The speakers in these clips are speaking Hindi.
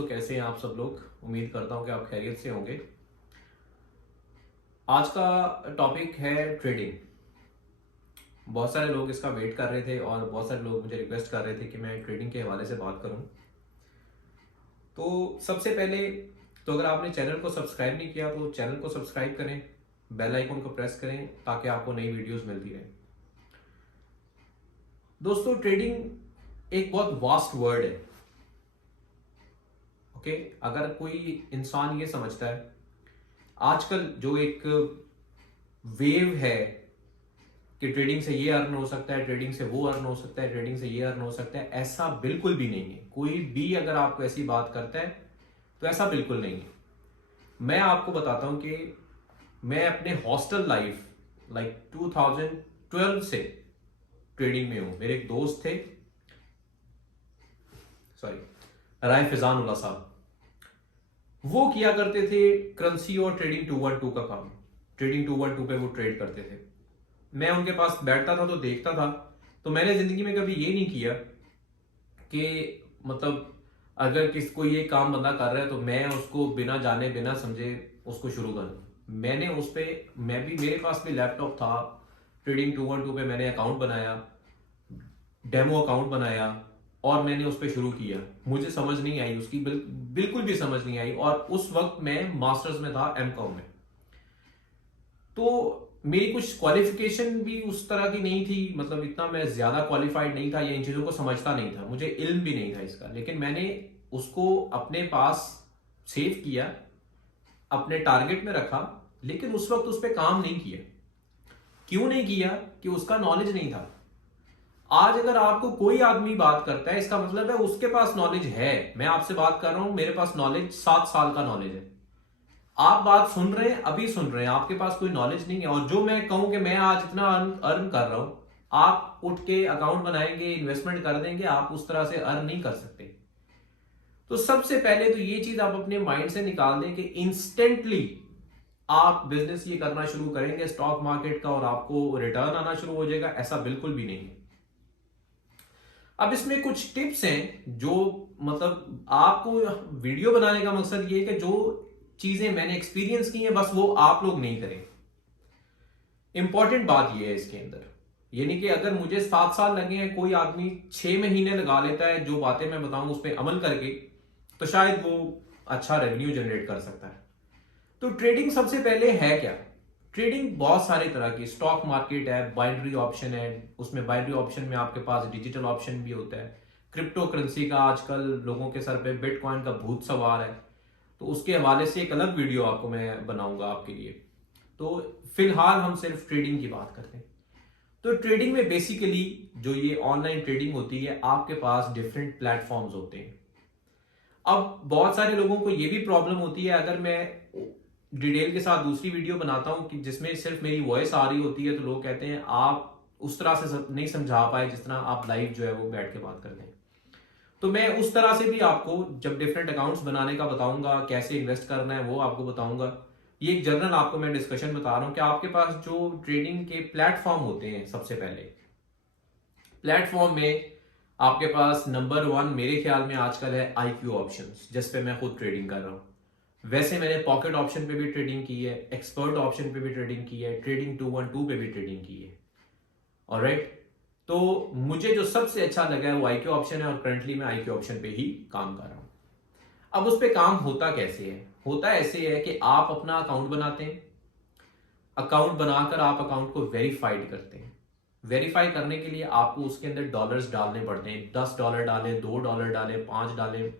दोस्तों, कैसे हैं आप सब लोग। उम्मीद करता हूं कि आप खैरियत से होंगे। आज का टॉपिक है ट्रेडिंग। बहुत सारे लोग इसका वेट कर रहे थे और बहुत सारे लोग मुझे रिक्वेस्ट कर रहे थे कि मैं ट्रेडिंग के हवाले से बात करूं। तो सबसे पहले तो अगर आपने चैनल को सब्सक्राइब नहीं किया तो चैनल को सब्सक्राइब करें, बेल आइकन को प्रेस करें ताकि आपको नई वीडियोस मिलती रहें। दोस्तों, ट्रेडिंग एक बहुत वास्ट वर्ड है। ओके, अगर कोई इंसान ये समझता है आजकल जो एक वेव है कि ट्रेडिंग से ये अर्न हो सकता है, ट्रेडिंग से वो अर्न हो सकता है, ट्रेडिंग से ये अर्न हो सकता है, ऐसा बिल्कुल भी नहीं है। कोई भी अगर आपको ऐसी बात करता है तो ऐसा बिल्कुल नहीं है। मैं आपको बताता हूं कि मैं अपने हॉस्टल लाइफ 2012 से ट्रेडिंग में हूं। मेरे एक दोस्त थे, सॉरी, राय फिजान उल्ला साहब। वो किया करते थे करेंसी और ट्रेडिंग 212 का काम। ट्रेडिंग 212 पे वो ट्रेड करते थे। मैं उनके पास बैठता था तो देखता था। तो मैंने जिंदगी में कभी ये नहीं किया कि मतलब अगर कोई ये काम बंदा कर रहा है तो मैं उसको बिना जाने बिना समझे उसको शुरू करूं। मैंने उस पे मैं भी मेरे पास भी लैपटॉप था। ट्रेडिंग 212 पे मैंने अकाउंट बनाया, डेमो अकाउंट बनाया और मैंने उस पर शुरू किया। मुझे समझ नहीं आई उसकी, बिल्कुल भी समझ नहीं आई। और उस वक्त मैं मास्टर्स में था, एमकॉम में। तो मेरी कुछ क्वालिफिकेशन भी उस तरह की नहीं थी, मतलब इतना मैं ज्यादा क्वालिफाइड नहीं था या इन चीजों को समझता नहीं था, मुझे इल्म भी नहीं था इसका। लेकिन मैंने उसको अपने पास सेव किया, अपने टारगेट में रखा, लेकिन उस वक्त उस पर काम नहीं किया। क्यों नहीं किया? कि उसका नॉलेज नहीं था। आज अगर आपको कोई आदमी बात करता है, इसका मतलब है उसके पास नॉलेज है। मैं आपसे बात कर रहा हूं, मेरे पास नॉलेज 7 साल का नॉलेज है। आप बात सुन रहे हैं, अभी सुन रहे हैं, आपके पास कोई नॉलेज नहीं है। और जो मैं कहूं कि मैं आज इतना अर्न कर रहा हूं, आप उठ के अकाउंट बनाएंगे, इन्वेस्टमेंट कर देंगे, आप उस तरह से अर्न नहीं कर सकते। तो सबसे पहले तो ये चीज आप अपने माइंड से निकाल दें कि इंस्टेंटली आप बिजनेस ये करना शुरू करेंगे स्टॉक मार्केट का और आपको रिटर्न आना शुरू हो जाएगा, ऐसा बिल्कुल भी नहीं है। अब इसमें कुछ टिप्स हैं जो मतलब आपको वीडियो बनाने का मकसद ये है कि जो चीजें मैंने एक्सपीरियंस की हैं बस वो आप लोग नहीं करें। इंपॉर्टेंट बात ये है इसके अंदर, यानी कि अगर मुझे 7 साल लगे हैं, कोई आदमी 6 महीने लगा लेता है जो बातें मैं बताऊं उस पर अमल करके, तो शायद वो अच्छा रेवेन्यू जनरेट कर सकता है। तो ट्रेडिंग सबसे पहले है क्या? ट्रेडिंग बहुत सारे तरह की, स्टॉक मार्केट है, बाइनरी ऑप्शन है। उसमें बाइनरी ऑप्शन में आपके पास डिजिटल ऑप्शन भी होता है। क्रिप्टो करेंसी का आजकल लोगों के सर पे बिटकॉइन का भूत सवार है, तो उसके हवाले से एक अलग वीडियो आपको मैं बनाऊंगा आपके लिए। तो फिलहाल हम सिर्फ ट्रेडिंग की बात करते हैं। तो ट्रेडिंग में बेसिकली जो ये ऑनलाइन ट्रेडिंग होती है, आपके पास डिफरेंट प्लेटफॉर्म्स होते हैं। अब बहुत सारे लोगों को ये भी प्रॉब्लम होती है, अगर मैं डिटेल के साथ दूसरी वीडियो बनाता हूं कि जिसमें सिर्फ मेरी वॉइस आ रही होती है, तो लोग कहते हैं आप उस तरह से नहीं समझा पाए जिस तरह आप लाइव जो है वो बैठ के बात करते हैं। तो मैं उस तरह से भी आपको जब डिफरेंट अकाउंट्स बनाने का बताऊंगा, कैसे इन्वेस्ट करना है वो आपको बताऊंगा। ये एक जनरल आपको मैं डिस्कशन बता रहा हूं कि आपके पास जो ट्रेडिंग के प्लेटफॉर्म होते हैं, सबसे पहले प्लेटफॉर्म में आपके पास नंबर 1 मेरे ख्याल में आजकल है IQ ऑप्शंस, जिस पे मैं खुद ट्रेडिंग कर रहा हूं। वैसे मैंने पॉकेट ऑप्शन पे भी ट्रेडिंग की है, एक्सपर्ट ऑप्शन पे भी ट्रेडिंग की है, ट्रेडिंग 212 पे भी ट्रेडिंग की है। ऑलराइट, तो मुझे जो सबसे अच्छा लगा है वो IQ ऑप्शन है और करंटली मैं IQ ऑप्शन पे ही काम कर रहा हूं। अब उस पे काम होता कैसे है? होता ऐसे है कि आप अपना अकाउंट बनाते हैं। अकाउंट बनाकर आप अकाउंट को वेरीफाइड करते हैं। वेरीफाई करने के लिए आपको उसके अंदर डॉलर्स डालने पड़ते हैं। $10 डालें, $2 डालें, 5 डालें,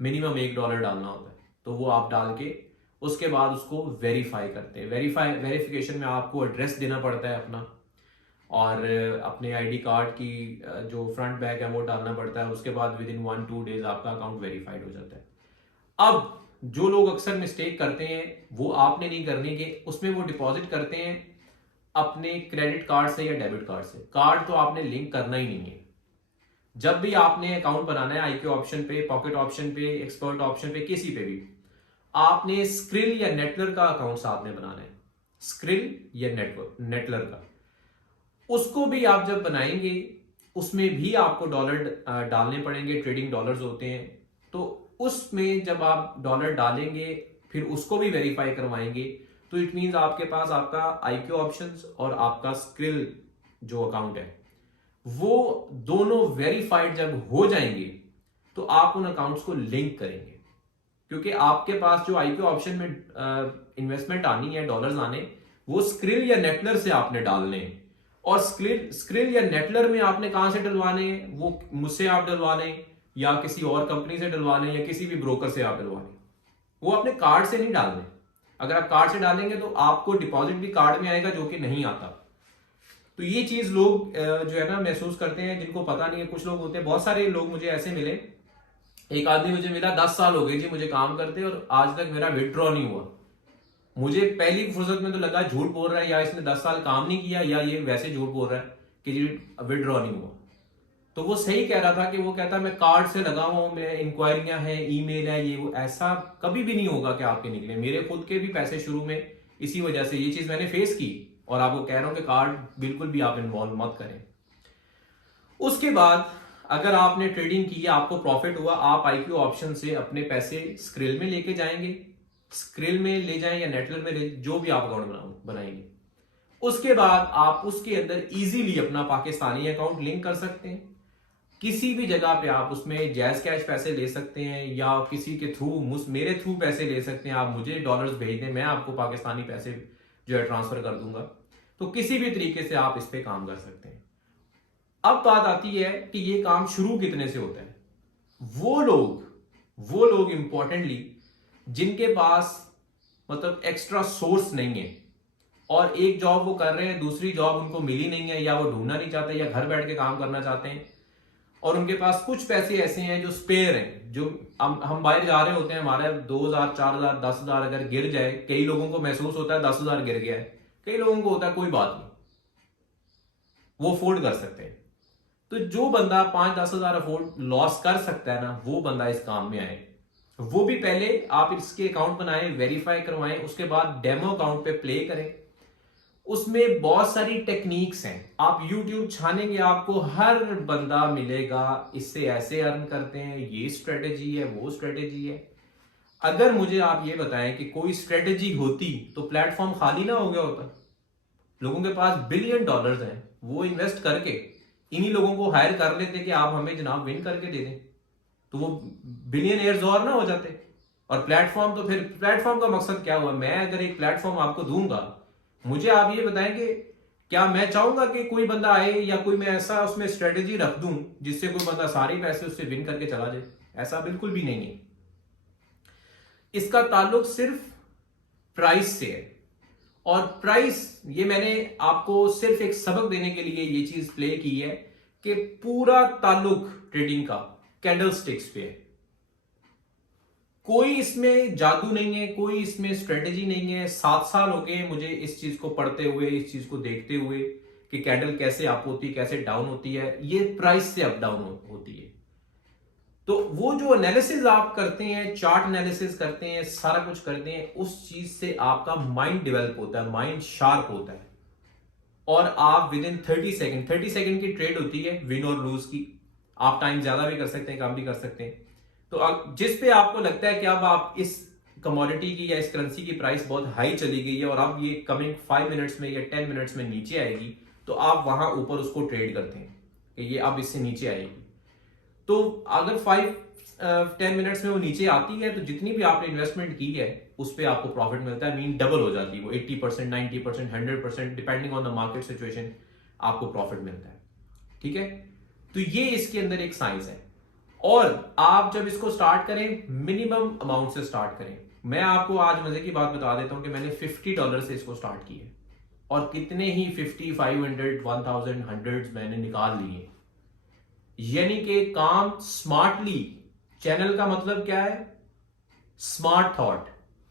मिनिमम $1 डालना होता है। तो वो आप डाल के उसके बाद उसको वेरीफाई करते हैं। वेरिफिकेशन में आपको एड्रेस देना पड़ता है अपना, और अपने आईडी कार्ड की जो फ्रंट बैक है वो डालना पड़ता है। उसके बाद विद इन 1-2 डेज आपका अकाउंट वेरीफाइड हो जाता है। अब जो लोग अक्सर मिस्टेक करते हैं वो आपने नहीं करनी, कि उसमें वो डिपॉजिट करते हैं अपने क्रेडिट कार्ड से या डेबिट कार्ड से। कार्ड तो आपने लिंक करना ही नहीं है। जब भी आपने अकाउंट बनाना है IQ ऑप्शन पे, पॉकेट ऑप्शन पे, एक्सपर्ट ऑप्शन पे, किसी पे भी, आपने स्क्रिल या नेटलर का अकाउंट साथ में बनाना है। स्क्रिल या नेटलर का, उसको भी आप जब बनाएंगे उसमें भी आपको डॉलर डालने पड़ेंगे। ट्रेडिंग डॉलर्स होते हैं। तो उसमें जब आप डॉलर डालेंगे फिर उसको भी वेरीफाई करवाएंगे, तो इट मींस आपके पास आपका आईक्यू ऑप्शंस और आपका स्क्रिल जो अकाउंट है वो दोनों वेरीफाइड जब हो जाएंगे तो आप उन अकाउंट्स को लिंक करेंगे। क्योंकि आपके पास जो आईक्यू ऑप्शन में इन्वेस्टमेंट आनी है, डॉलर्स आने, वो स्क्रिल या नेटलर से आपने डालने हैं। और स्क्रिल या नेटलर में आपने कहां से डलवाने हैं, वो मुझसे आप डलवाने या किसी और कंपनी से डलवाने या किसी भी ब्रोकर से आप डलवाने, वो अपने कार्ड से नहीं डालने। अगर आप कार्ड से डालेंगे तो आपको डिपॉजिट भी कार्ड में आएगा, जो कि नहीं आता। तो ये चीज लोग जो है ना महसूस करते हैं, जिनको पता नहीं है। कुछ लोग होते हैं, बहुत सारे लोग मुझे ऐसे मिले, एक आदमी मुझे मिला 10 साल हो गए जी मुझे काम करते और आज तक मेरा विड्रॉ नहीं हुआ। मुझे पहली फुर्सत में तो लगा झूठ बोल रहा है, या इसने 10 साल काम नहीं किया, या ये वैसे झूठ बोल रहा है कि जी विड्रॉ नहीं हुआ। तो वो सही कह रहा था कि वो कहता मैं कार्ड से लगा हुआ हूं, मैं इंक्वायरियां हैं, ईमेल है, ये वो। ऐसा कभी भी नहीं होगा कि आपके निकले। मेरे खुद के भी पैसे शुरू में इसी वजह से ये चीज मैंने फेस की, और आपको कह रहा हूं कि कार्ड बिल्कुल भी आप इन्वॉल्व मत करें। उसके बाद अगर आपने ट्रेडिंग की, आपको प्रॉफिट हुआ, आप आईक्यू ऑप्शन से अपने पैसे स्क्रिल में लेके जाएंगे, स्क्रिल में ले जाएं या नेटलर में ले, जो भी आप अकाउंट बनाएंगे। उसके बाद आप उसके अंदर इजीली अपना पाकिस्तानी अकाउंट लिंक कर सकते हैं। किसी भी जगह पे आप उसमें जैज कैश पैसे ले सकते हैं, या किसी के थ्रू, मेरे थ्रू पैसे ले सकते हैं। आप मुझे डॉलर्स भेज दें, मैं आपको पाकिस्तानी पैसे जो है ट्रांसफर कर दूंगा। तो किसी भी तरीके से आप इस पे काम कर सकते हैं। अब बात आती है कि ये काम शुरू कितने से होता है। वो लोग इंपॉर्टेंटली जिनके पास मतलब एक्स्ट्रा सोर्स नहीं है, और एक जॉब वो कर रहे हैं, दूसरी जॉब उनको मिली नहीं है, या वो ढूंढना नहीं चाहते, या घर बैठ के काम करना चाहते हैं, और उनके पास कुछ पैसे ऐसे हैं जो स्पेयर हैं, जो हम बाहर जा रहे होते हैं, हमारे 2000 4000 10,000 अगर गिर जाए, कई लोगों को महसूस होता है 10,000 गिर गया है, कई लोगों को होता है कोई बात नहीं, वो अफोर्ड कर सकते हैं। तो जो बंदा 5-10,000 अफोर्ड लॉस कर सकता है ना, वो बंदा इस काम में आए। वो भी पहले आप इसके अकाउंट बनाएं, वेरीफाई करवाएं, उसके बाद डेमो अकाउंट पे प्ले करें। उसमें बहुत सारी टेक्निक्स हैं, आप YouTube छानेंगे आपको हर बंदा मिलेगा, इससे ऐसे अर्न करते हैं, ये स्ट्रेटेजी है, वो स्ट्रेटेजी है। अगर मुझे आप ये बताएं कि कोई स्ट्रेटेजी होती तो प्लेटफॉर्म खाली ना हो गया होता। लोगों के पास बिलियन डॉलर्स हैं, वो इन्वेस्ट करके इन्हीं लोगों को हायर कर लेते कि आप हमें जनाब विन करके दे दें, तो वो बिलियनियर्स और ना हो जाते। और प्लेटफॉर्म, तो फिर प्लेटफॉर्म का मकसद क्या हुआ? मैं अगर एक प्लेटफॉर्म आपको दूंगा, मुझे आप ये बताएंगे, क्या मैं चाहूंगा कि कोई बंदा आए, या कोई मैं ऐसा उसमें स्ट्रेटेजी रख दूं जिससे कोई बंदा सारे पैसे उससे विन करके चला जाए? ऐसा बिल्कुल भी नहीं है। इसका ताल्लुक सिर्फ प्राइस से है। और प्राइस, ये मैंने आपको सिर्फ एक सबक देने के लिए ये चीज प्ले की है कि पूरा ताल्लुक ट्रेडिंग का कैंडलस्टिक्स पे है। कोई इसमें जादू नहीं है, कोई इसमें स्ट्रेटेजी नहीं है। 7 साल हो गए मुझे इस चीज को पढ़ते हुए, इस चीज को देखते हुए कि कैंडल कैसे अप होती है, कैसे डाउन होती है, ये प्राइस से अप डाउन होती है। तो वो जो एनालिसिस आप करते हैं, चार्ट एनालिसिस करते हैं, सारा कुछ करते हैं, उस चीज से आपका माइंड डेवलप होता है, माइंड शार्प होता है, और आप विद इन 30 सेकंड की ट्रेड होती है, विन और लूज की। आप टाइम ज्यादा भी कर सकते हैं, कम भी कर सकते हैं। तो जिस पे आपको लगता है कि अब आप इस कमोडिटी की या इस करेंसी की प्राइस बहुत हाई चली गई है और अब ये कमिंग 5 मिनट्स में या 10 मिनट्स में नीचे आएगी, तो आप वहां ऊपर उसको ट्रेड करते हैं कि ये अब इससे नीचे आएगी। तो अगर 5-10 मिनट्स में वो नीचे आती है, तो जितनी भी आपने इन्वेस्टमेंट की है उस पर आपको प्रॉफिट मिलता है, मीन डबल हो जाती है वो, 80%, 90%, 100%, depending on the market situation आपको प्रॉफिट मिलता है। ठीक है, तो ये इसके अंदर एक साइंस है। और आप जब इसको स्टार्ट करें, मिनिमम अमाउंट से स्टार्ट करें। मैं आपको आज मजे की बात बता देता हूं कि मैंने $50 से इसको स्टार्ट किया, और कितने ही 50, 500, 1000, 100 मैंने निकाल लिए। यानी कि काम स्मार्टली। चैनल का मतलब क्या है? Smart thought,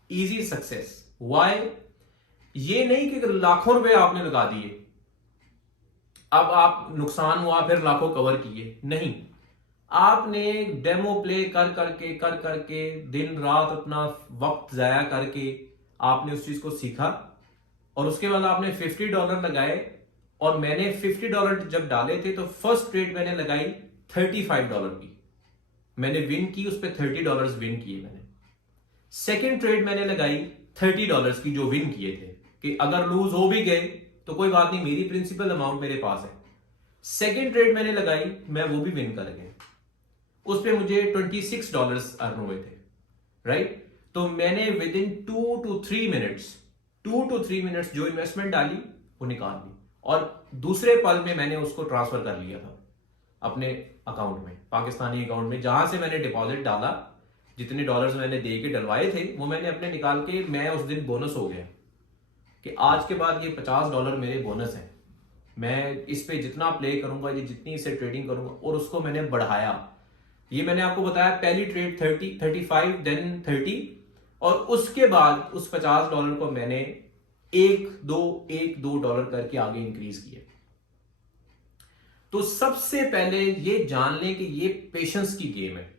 easy success. Why? ये नहीं कि लाखों रुपए आपने लगा दिए, अब आप नुकसान हुआ फिर लाखों कवर किए, नहीं। आपने डेमो प्ले कर करके दिन रात अपना वक्त जाया करके आपने उस चीज को सीखा, और उसके बाद आपने $50 लगाए। और मैंने $50 जब डाले थे तो फर्स्ट ट्रेड मैंने लगाई $35 की। मैंने विन की, उस पर $30 विन किए मैंने। सेकेंड ट्रेड मैंने लगाई $30 की, जो विन किए थे, कि अगर लूज हो भी गए तो कोई बात नहीं, मेरी प्रिंसिपल अमाउंट मेरे पास है। सेकेंड ट्रेड मैंने लगाई, मैं वो भी विन कर गया, उस पर मुझे $26 अर्न हुए थे, राइट। तो मैंने विद इन 2 to 3 मिनट्स जो इन्वेस्टमेंट डाली वो निकाल ली, और दूसरे पल में मैंने उसको ट्रांसफर कर लिया था अपने अकाउंट में, पाकिस्तानी अकाउंट में, जहां से मैंने डिपॉजिट डाला, जितने डॉलर्स मैंने दे के डलवाए थे वो मैंने अपने निकाल के, मैं उस दिन बोनस हो गया कि आज के बाद ये $50 मेरे बोनस हैं, मैं इस पे जितना प्ले करूंगा, ये जितनी इसे ट्रेडिंग करूंगा, और उसको मैंने बढ़ाया। ये मैंने आपको बताया, पहली ट्रेड 30, 35, देन 30, और उसके बाद उस $50 को मैंने $1-2 करके आगे इंक्रीज किया। तो सबसे पहले ये जान लें कि ये पेशेंस की गेम है,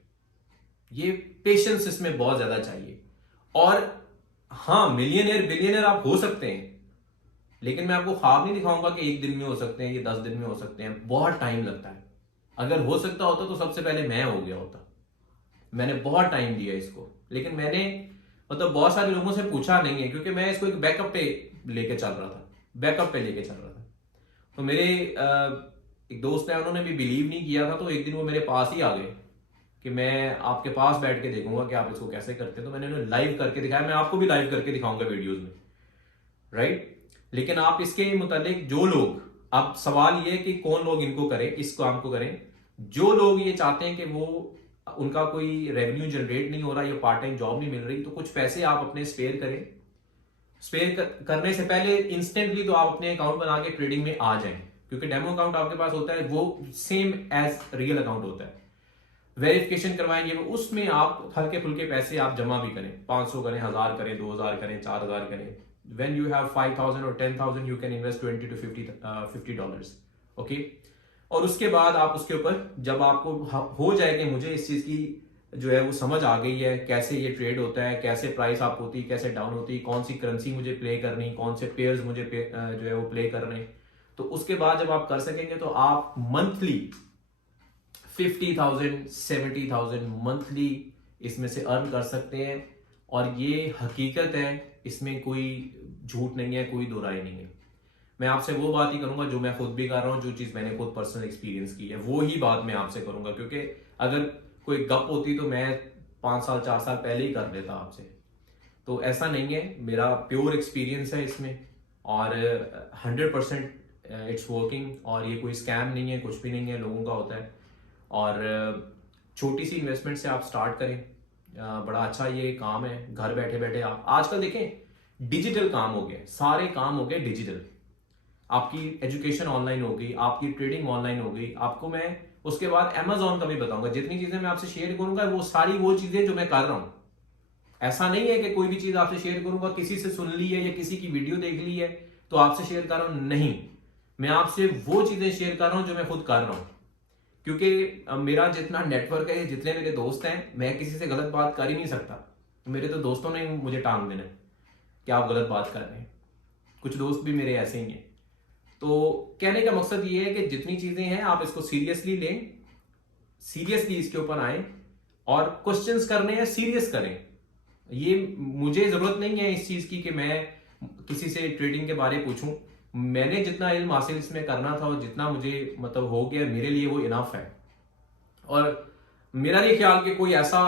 ये पेशेंस इसमें बहुत ज्यादा चाहिए। और हाँ, मिलियनेयर बिलियनर आप हो सकते हैं, लेकिन मैं आपको ख्वाब नहीं दिखाऊंगा कि 1 दिन में हो सकते हैं, ये 10 दिन में हो सकते हैं, बहुत टाइम लगता है। अगर हो सकता होता तो सबसे पहले मैं हो गया होता। मैंने बहुत टाइम दिया इसको, लेकिन मैंने मतलब बहुत सारे लोगों से पूछा नहीं है, क्योंकि मैं इसको एक बैकअप पे लेके चल रहा था, बैकअप पे लेके चल रहा था। तो मेरे एक दोस्त है, उन्होंने भी बिलीव नहीं किया था, तो एक दिन वो मेरे पास ही आ गए कि मैं आपके पास बैठ के देखूंगा कि आप इसको कैसे करते हैं। तो मैंने उन्हें लाइव करके दिखाया, मैं आपको भी लाइव करके दिखाऊंगा वीडियोज में, राइट। लेकिन आप इसके मुतालिक जो लोग, अब सवाल ये कि कौन लोग इनको करें, इस काम को करें, जो लोग ये चाहते हैं कि वो, उनका कोई रेवेन्यू जनरेट नहीं हो रहा, या पार्ट टाइम जॉब नहीं मिल रही, तो कुछ पैसे आप अपने स्पेयर करें। स्पेयर करने से पहले इंस्टेंटली तो आप अपने अकाउंट बना के ट्रेडिंग में आ जाएं, क्योंकि डेमो अकाउंट आपके पास होता है वो सेम एज रियल अकाउंट होता है। वेरिफिकेशन करवाएंगे वो, उसमें आप हल्के फुल्के पैसे आप जमा भी करें, 500 करें, 1000 करें, 2000 करें, 4000 करें। when you have 5000 or 10,000 you can invest $20 to $50, okay. और उसके बाद आप उसके ऊपर, जब आपको हो जाए कि मुझे इस चीज की जो है वो समझ आ गई है, कैसे ये ट्रेड होता है, कैसे प्राइस अप होती है, कैसे डाउन होती है, कौन सी करेंसी मुझे प्ले करनी, कौन से पेयर्स मुझे जो है वो प्ले करने, तो उसके बाद जब आप कर सकेंगे तो आप मंथली 50,000 70,000 मंथली इसमें से अर्न कर सकते हैं। और ये हकीकत है, इसमें कोई झूठ नहीं है, कोई दो राय नहीं है। मैं आपसे वो बात ही करूंगा जो मैं खुद भी कर रहा हूं, जो चीज मैंने खुद पर्सनल एक्सपीरियंस की है, वो ही बात मैं आपसे करूंगा। क्योंकि अगर कोई गप होती तो मैं 5 साल 4 साल पहले ही कर लेता आपसे। तो ऐसा नहीं है, मेरा प्योर एक्सपीरियंस है इसमें, और 100% इट्स वर्किंग। और ये कोई स्कैम नहीं है, कुछ भी नहीं है, लोगों का होता है। और छोटी सी इन्वेस्टमेंट से आप स्टार्ट करें, बड़ा अच्छा ये काम है। घर बैठे बैठे आप, आजकल देखें डिजिटल काम हो गया, सारे काम हो गए डिजिटल। आपकी एजुकेशन ऑनलाइन हो गई, आपकी ट्रेडिंग ऑनलाइन हो गई। आपको मैं उसके बाद अमेजोन का भी बताऊंगा, जितनी चीजें मैं आपसे शेयर करूंगा वो सारी वो चीजें जो मैं कर रहा हूं। ऐसा नहीं है कि कोई भी चीज आपसे शेयर करूंगा किसी से सुन ली है या किसी की वीडियो देख ली है तो आपसे शेयर कर रहा हूं, नहीं। मैं आपसे वो चीजें शेयर कर रहा हूं जो मैं खुद कर रहा हूं। क्योंकि मेरा जितना नेटवर्क है, जितने मेरे दोस्त हैं, मैं किसी से गलत बात कर ही नहीं सकता। मेरे तो दोस्तों ने मुझे टांग देना कि आप गलत बात कर रहे हैं। कुछ दोस्त भी मेरे ऐसे ही हैं। तो कहने का मकसद ये है कि जितनी चीजें हैं आप इसको सीरियसली लें, सीरियसली इसके ऊपर आए, और क्वेश्चंस करने हैं सीरियस करें। ये मुझे जरूरत नहीं है इस चीज की कि मैं किसी से ट्रेडिंग के बारे पूछूं। मैंने जितना इल्म हासिल इसमें करना था और जितना मुझे मतलब हो गया, मेरे लिए वो इनफ है। और मेरा नहीं ख्याल कि कोई ऐसा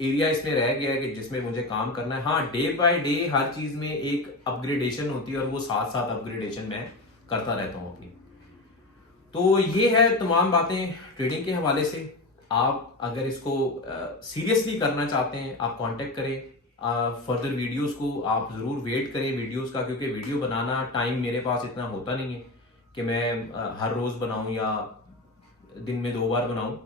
एरिया इसमें रह गया है कि जिसमें मुझे काम करना है। हाँ, डे बाय डे हर चीज में एक अपग्रेडेशन होती है, और वो साथ साथ अपग्रेडेशन मैं करता रहता हूं अपनी। तो ये है तमाम बातें ट्रेडिंग के हवाले से। आप अगर इसको सीरियसली करना चाहते हैं, आप कांटेक्ट करें। फर्दर वीडियोस को आप जरूर वेट करें वीडियोस का, क्योंकि वीडियो बनाना टाइम मेरे पास इतना होता नहीं है कि मैं हर रोज बनाऊं या दिन में 2 बार बनाऊं।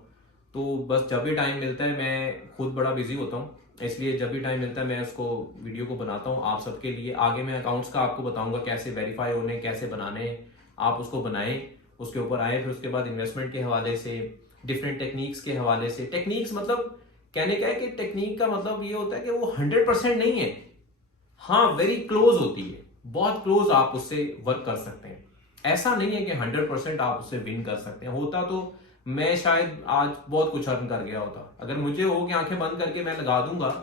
तो बस जब भी टाइम मिलता है, मैं खुद बड़ा बिजी होता हूं, इसलिए जब भी टाइम मिलता है मैं उसको वीडियो को बनाता हूं आप सबके लिए। आगे मैं अकाउंट्स का आपको बताऊंगा कैसे वेरीफाई होने, कैसे बनाने, आप उसको बनाएं, उसके ऊपर आए। फिर उसके बाद इन्वेस्टमेंट के हवाले से, डिफरेंट टेक्निक्स के हवाले से। टेक्निक्स मतलब कहने का है कि टेक्निक का मतलब ये होता है कि वो 100% नहीं है, हाँ वेरी क्लोज होती है, बहुत क्लोज आप उससे वर्क कर सकते हैं। ऐसा नहीं है कि 100% आप उससे विन कर सकते हैं। होता तो मैं शायद आज बहुत कुछ अर्न कर गया होता। अगर मुझे हो कि आंखें बंद करके मैं लगा दूंगा,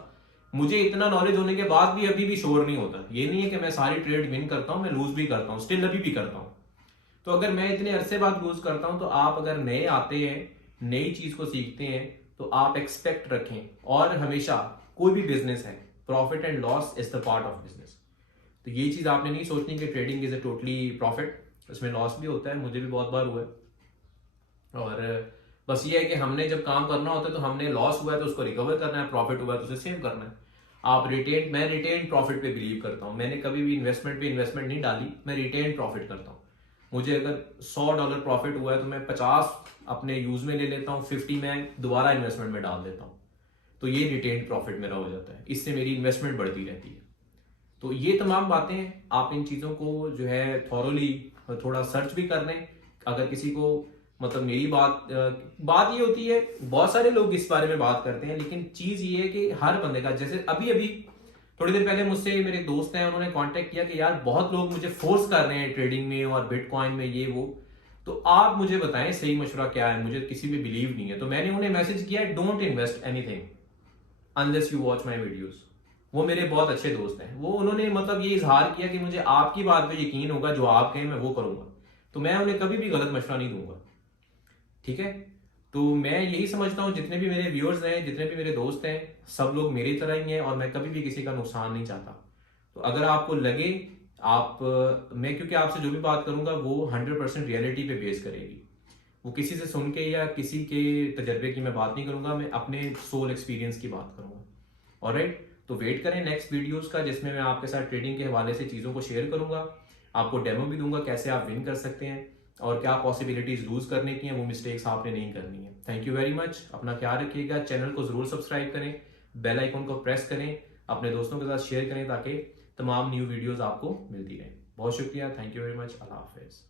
मुझे इतना नॉलेज होने के बाद भी अभी भी श्योर नहीं होता। ये नहीं है कि मैं सारी ट्रेड विन करता हूं, मैं लूज भी करता हूं, स्टिल अभी भी करता हूं। तो अगर मैं इतने अरसे बाद लूज करता हूं, तो आप अगर नए आते हैं, नई चीज को सीखते हैं, तो आप एक्सपेक्ट रखें। और हमेशा कोई भी बिजनेस है, profit and loss is the part of business. तो ये चीज आपने नहीं सोचनी कि trading is a totally profit, उसमें लॉस भी होता है, मुझे भी बहुत बार हुआ है। और बस ये है कि हमने जब काम करना होता है तो हमने लॉस हुआ है तो उसको रिकवर करना है, प्रॉफिट हुआ है तो उसे सेव करना है। मैं रिटेन प्रॉफिट पे बिलीव करता हूँ। मैंने कभी भी इन्वेस्टमेंट पे इन्वेस्टमेंट नहीं डाली, मैं रिटेन प्रॉफिट करता हूँ। मुझे अगर $100 प्रॉफिट हुआ है तो मैं 50 अपने यूज में ले लेता हूँ, 50 मैं दोबारा इन्वेस्टमेंट में डाल देता हूँ। तो ये रिटेन प्रॉफिट मेरा हो जाता है, इससे मेरी इन्वेस्टमेंट बढ़ती रहती है। तो ये तमाम बातें आप इन चीज़ों को जो है थॉरोली थोड़ा सर्च भी कर लें। अगर किसी को मतलब मेरी बात ये होती है, बहुत सारे लोग इस बारे में बात करते हैं, लेकिन चीज़ ये है कि हर बंदे का, जैसे अभी अभी थोड़ी देर पहले मुझसे मेरे दोस्त हैं, उन्होंने कांटेक्ट किया कि यार बहुत लोग मुझे फोर्स कर रहे हैं ट्रेडिंग में और बिटकॉइन में, ये वो। तो आप मुझे बताएं सही मशवरा क्या है, मुझे किसी पे बिलीव नहीं है। तो मैंने उन्हें मैसेज किया, don't invest anything unless you watch my videos. वो मेरे बहुत अच्छे दोस्त हैं, वो उन्होंने मतलब ये इजहार किया कि मुझे आपकी बात पे यकीन होगा, जो आप कहें मैं वो करूंगा। तो मैं उन्हें कभी भी गलत मशवरा नहीं दूंगा, ठीक है। तो मैं यही समझता हूँ, जितने भी मेरे व्यूअर्स हैं, जितने भी मेरे दोस्त हैं, सब लोग मेरी तरह ही हैं और मैं कभी भी किसी का नुकसान नहीं चाहता। तो अगर आपको लगे मैं क्योंकि आपसे जो भी बात करूंगा वो 100% रियलिटी पे बेस करेगी। वो किसी से सुन के या किसी के तजर्बे की मैं बात नहीं करूंगा, मैं अपने सोल एक्सपीरियंस की बात करूंगा। ऑलराइट, तो वेट करें नेक्स्ट वीडियोस का, जिसमें मैं आपके साथ ट्रेडिंग के हवाले से चीज़ों को शेयर करूंगा। आपको डेमो भी दूंगा कैसे आप विन कर सकते हैं और क्या पॉसिबिलिटीज लूज करने की हैं, वो मिस्टेक्स आपने नहीं करनी है। थैंक यू वेरी मच, अपना ख्याल रखिएगा, चैनल को जरूर सब्सक्राइब करें, बेल आइकन को प्रेस करें, अपने दोस्तों के साथ शेयर करें ताकि तमाम न्यू वीडियोस आपको मिलती रहें। बहुत शुक्रिया, थैंक यू वेरी मच, अल्लाह हाफिज़।